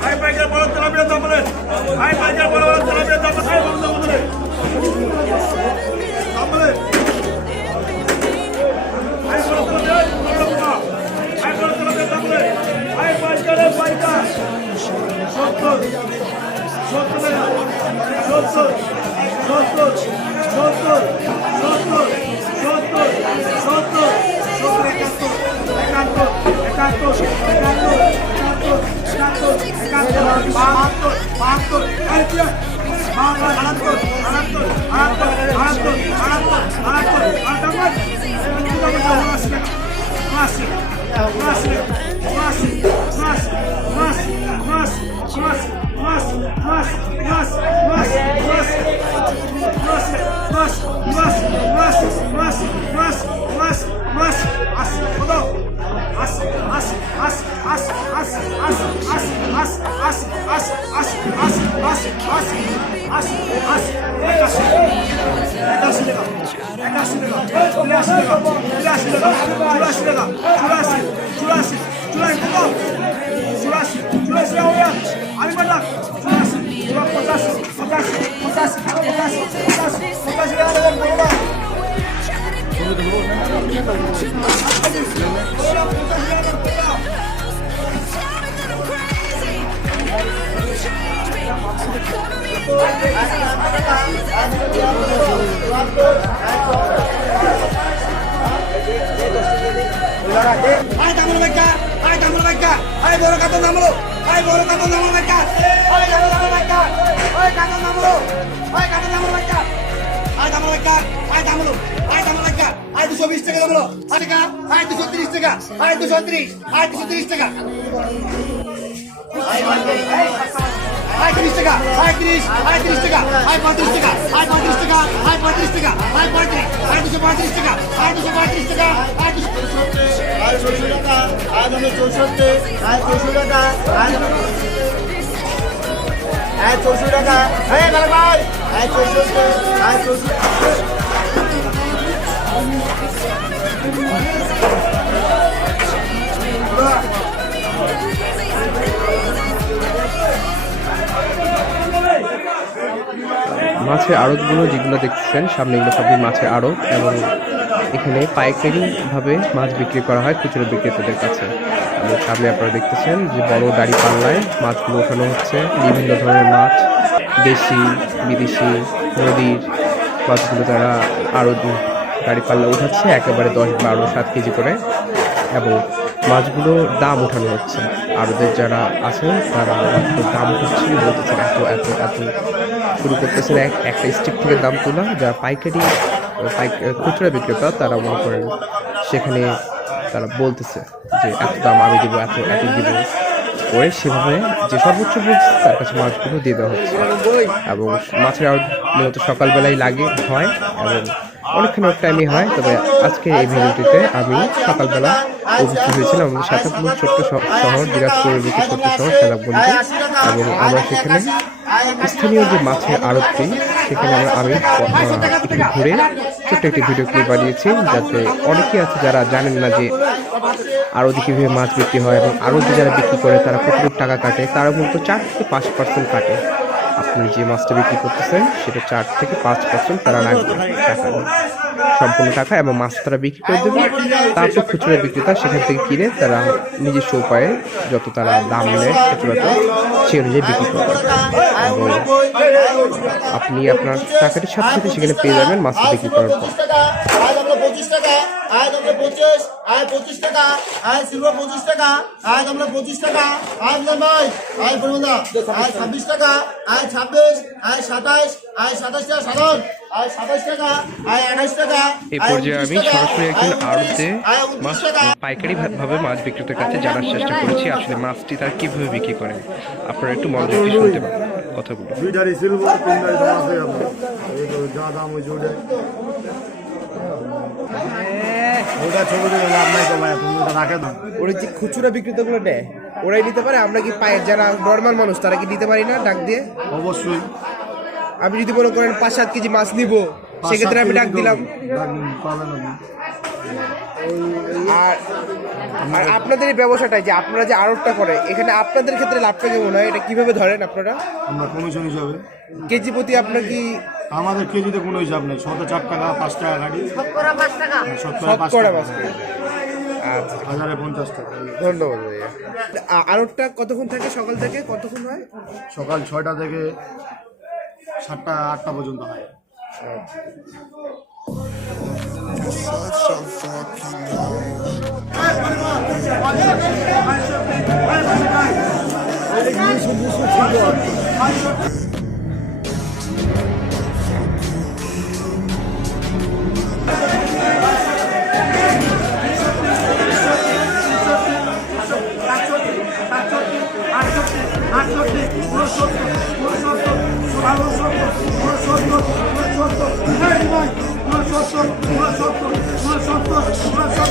I পাইকার বড় তোলা বেড়ে দাম বলেন আই পাইকার বড় বড় তোলা বেড়ে দাম আই বন্ধু বন্ধু বাহাত্তর বাহাত্তর বাহাত্তর চুরাশি চুরাশি চুরাশি চুরাশি চুরাশি চুরাশি আয় তামুল বাইকা আয় তামুল বাইকা আয় বড় কাতন নামলো ওই বড় কাকা নামো বাইকা ওই কাকা নামো বাইকা ওই কাকা নামো ওই কাকা নামো বাইকা আয় নামো বাইকা আয় নামো আয় নামো বাইকা আয় 220 টাকা নামো আয় টাকা আয় 230 টাকা আয় 230 আয় 230 টাকা আয় বাইকা তিরিশ টাকা আয় তিরিশ আয় তিরিশ টাকা আয় পঁয়ত্রিশ টাকা আয় পঁয়ত্রিশ টাকা আয় পঁয়ত্রিশ টাকা আয় পঁয়ত্রিশ আয় দুশো পঁয়ত্রিশ টাকা আয় দুশো পঁয়ত্রিশ টাকা আয় দুশো আয় টাকা আয় দামে চৌষট্টি আয় টাকা আয় আয় চৌষট্টি টাকা হ্যাঁ আয় আয় চৌষট্টি মাছের আড়তগুলো যেগুলো দেখতেছেন সামনে এগুলো সবই মাছের আড়ত এবং এখানে পাইকারি ভাবে মাছ বিক্রি করা হয় খুচরো বিক্রেতাদের কাছে। এবং সামনে আপনারা দেখতেছেন যে বড় দাড়ি পাল্লায় মাছগুলো ওঠানো হচ্ছে। বিভিন্ন ধরনের মাছ, দেশি, বিদেশি, নদীর মাছগুলো তারা আরও দাড়ি পাল্লা উঠাচ্ছে, একেবারে দশ বারো সাত কেজি করে। এবং মাছগুলোর দাম ওঠানো হচ্ছে। আরদের যারা আছেন তারা মাছগুলোর দাম উঠাচ্ছে বলতেছেন এত এত এত। শুরু করতেছেন এক, একটা স্টিক থেকে দাম তোলা, যারা পাইকারি পাইক খুচরা বিক্রেতা, তারা মনে করেন সেখানে তারা বলতেছে যে, এত দাম আমি দিব, এত এত দিব। করে সেভাবে যে সর্বোচ্চ বলছে তার কাছে মাছগুলো দিয়ে দেওয়া হচ্ছে। এবং মাছের মূলত সকালবেলায় লাগে, হয় এবং অনেকক্ষণ টাইমই হয়, তবে আজকের এই ভিডিওটিতে আমি সকালবেলা উপস্থিত হয়েছিলাম সাতাপুর ছোট্ট শহর দিনাজপুরের বুকে ছোট্ট শহর সেরাবগঞ্জে এবং আমরা সেখানে স্থানীয় যে মাছের আড়তটি, সেখানে আমরা আমি একটু ঘুরে ছোট্ট একটি ভিডিও ক্লিপ বানিয়েছি যাতে অনেকেই আছে যারা জানেন না যে আড়তে কীভাবে মাছ বিক্রি হয় এবং আড়তে যারা বিক্রি করে তারা কতটুকু টাকা কাটে, তারা মূলত চার থেকে পাঁচ পার্সেন্ট কাটে। আপনি যে মাছটা বিক্রি করতেছেন, সেটা চার থেকে পাঁচ পার্সেন্ট তারা রাখবে। টাকা। সম্পূর্ণ টাকা এবং মাছ তারা বিক্রি করে দেবে। তারপর খুচরা বিক্রেতা সেখান থেকে কিনে তারা নিজস্ব উপায়ে যত তারা দাম নেয় সচরাচর সেই অনুযায়ী বিক্রি করবে। এবং আপনি আপনার টাকাটির সাথে সাথে সেখানে পেয়ে যাবেন মাছটা বিক্রি করার পর। আয় দামে পঁচিশ আয় পঁচিশ টাকা আয় সিলভার পঁচিশ টাকা আয় দামে পঁচিশ টাকা আয় ভাই আয় পরিমন্দা আয় ছাব্বিশ টাকা আয় ছাব্বিশ আয় সাতাশ আয় সাতাশ টাকা সাধারণ আয় সাতাশ টাকা আয় আঠাশ টাকা এই পর্যায়ে আমি সরাসরি একজন আড়তে 29, আয় উনত্রিশ মাছ পাইকারি ভাবে মাছ বিক্রেতার কাছে জানার চেষ্টা করেছি। আসলে মাছটি তারা কীভাবে বিক্রি করে? আপনারা একটু মনোযোগ দিয়ে শুনতে পারেন কথাগুলো। দুইটারই সিলভার তিনটারই দাম আছে। আপনার যা দাম ওটা ছবি তুলে লাভ নাই তো তুমি ওটা রাখে দাও। ওরা যে খুচরা বিক্রেতাগুলো নেয় ওরাই নিতে পারে আমরা কি পাই যারা নর্মাল মানুষ তারা কি নিতে পারি না ডাক দিয়ে? অবশ্যই। আমি যদি মনে করেন পাঁচ সাত কেজি মাছ নিব সেক্ষেত্রে আমি ডাক দিলাম। আর আপনাদের এই ব্যবসাটাই যে আপনারা যে আড়তটা করে এখানে আপনাদের ক্ষেত্রে লাভটা কেমন হয়? এটা কীভাবে ধরেন আপনারা? আমরা কমিশন হিসাবে। কেজি প্রতি আপনার কি আমাদের কেজিতে কোনো হিসাব নেই শত চার টাকা পাঁচ টাকা গাড়ি। শতকরা পাঁচ টাকা? মাছ করে? আচ্ছা। হাজারে পঞ্চাশ টাকা। ধন্যবাদ ভাইয়া। আ- আড়তটা কতক্ষণ থাকে সকাল থেকে? কতক্ষণ হয়? সকাল ছয়টা থেকে সাতটা আটটা পর্যন্ত হয়। Hey, man! Maşallah! Maşallah! Maşallah! Maşallah!